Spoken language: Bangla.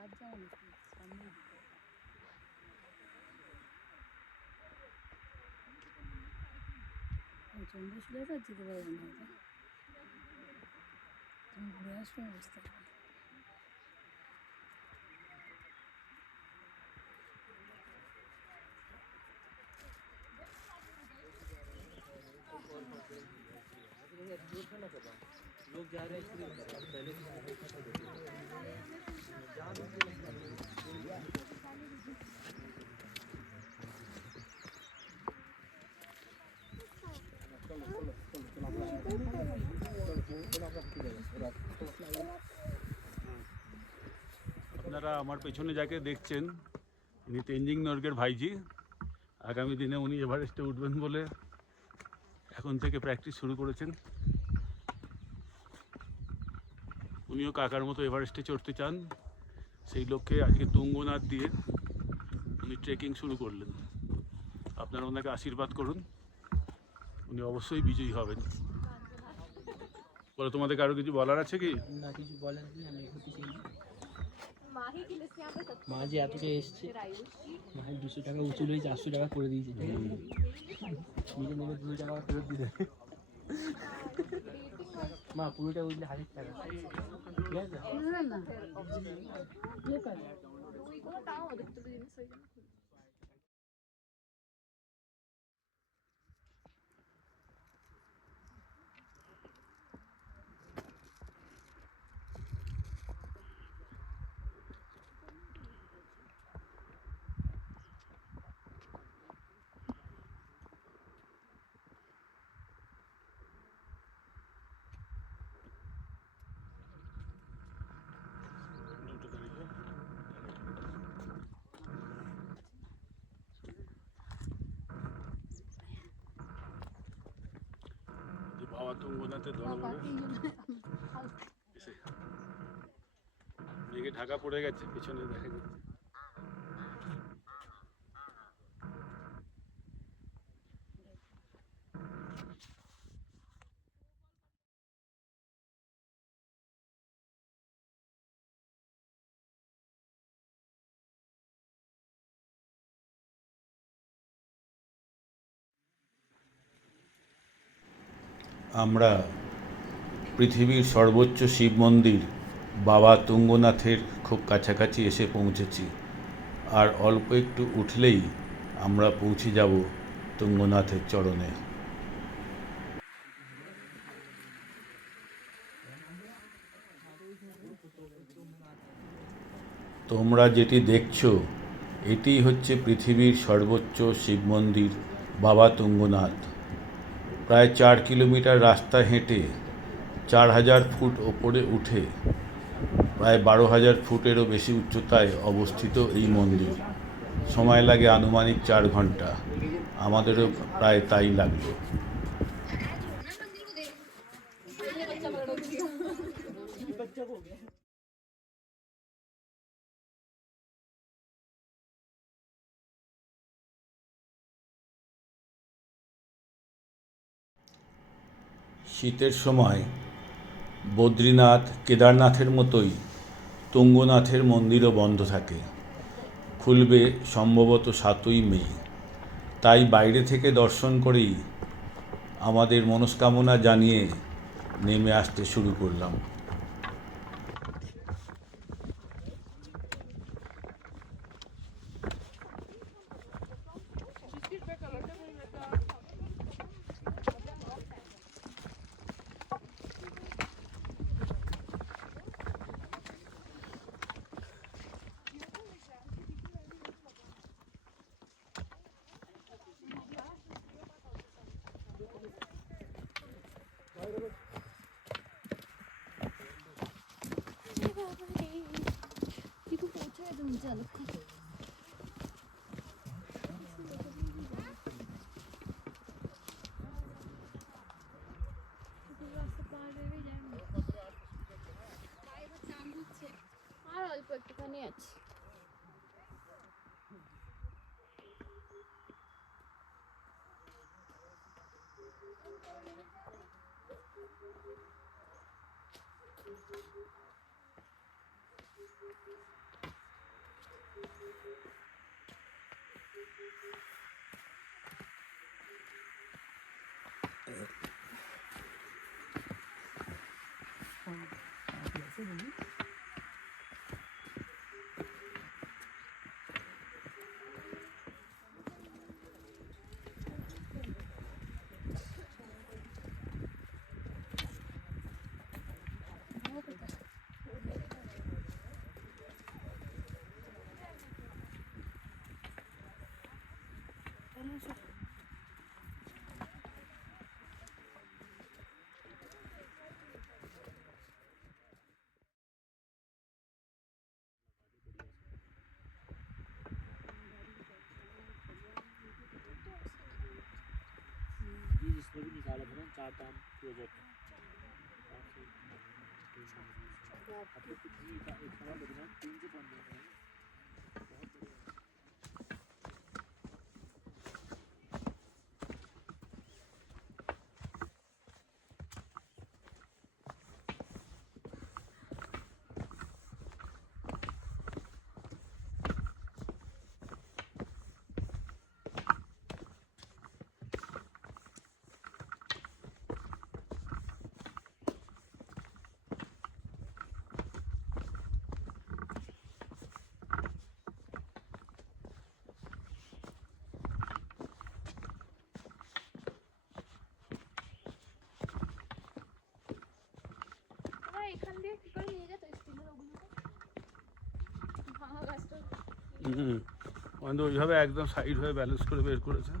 আর যাও না, সামনেই দিতে চন্দ্রশিলাটা যেতে পারবো না হয়তো, তুমি ঘুরে আসবে বুঝতে পারবে। लोग जा रहे हैं पहले আপনারা আমার পেছনে যাকে দেখছেন ইনি তেনজিং নর্গের ভাইজি। আগামী দিনে উনি এভারেস্টে উঠবেন বলে এখন থেকে প্র্যাকটিস শুরু করেছেন। উনিও কাকার মতো এভারেস্টে চড়তে চান, সেই লক্ষ্যে আজকে তুঙ্গনাথ দিয়ে উনি ট্রেকিং শুরু করলেন। আপনারা ওনাকে আশীর্বাদ করুন, উনি অবশ্যই বিজয়ী হবেন। বলো, তোমাদের কারো কিছু বলার আছে কি? না, কিছু বলেন কি? আমি এগোতে চাই। মা যে এতটা এসছে, মায়ের 200 টাকা উঁচুল হয়ে 400 টাকা করে দিয়েছে। নিজে নেমে 2 টাকা ফেরত দিতে। মা পুরোটা উঠলে 1000 টাকা, ঠিক আছে? বাবা তুঙ্গনাথে ধরো মেঘে ঢাকা পড়ে গেছে, পিছনে দেখা যাচ্ছে। আমরা পৃথিবীর সর্বোচ্চ শিব মন্দির বাবা তুঙ্গনাথের খুব কাছাকাছি এসে পৌঁছেছি। আর অল্প একটু উঠলেই আমরা পৌঁছে যাব তুঙ্গনাথের চরণে। তোমরা যেটি দেখছো এটি হচ্ছে পৃথিবীর সর্বোচ্চ শিব মন্দির বাবা তুঙ্গনাথ। প্রায় 4 কিলোমিটার রাস্তা হেঁটে 4000 ফুট ওপরে উঠে প্রায় 12,000 ফুটেরও বেশি উচ্চতায় অবস্থিত এই মন্দির। সময় লাগে আনুমানিক 4 ঘন্টা, আমাদেরও প্রায় তাই লাগলো। শীতের সময় বদ্রীনাথ কেদারনাথের মতোই তুঙ্গনাথের মন্দিরও বন্ধ থাকে, খুলবে সম্ভবত 7ই মে। তাই বাইরে থেকে দর্শন করেই আমাদের মনস্কামনা জানিয়ে নেমে আসতে শুরু করলাম। 이거 고쳐야 되지 않을까? আর অল্প একটুখানি আছে। ये जिसने भी निकाला था ना 4 दाम प्रोजेक्ट आपको कितनी एक सवाल लगना 3 से 5 दिन बहुत बढ़िया এখান দিয়ে কি করে নিয়ে যেত স্টিলের ওগুলো ভাঙা গাছটা ওইভাবে একদম সাইড হয়ে ব্যালেন্স করে বের করেছে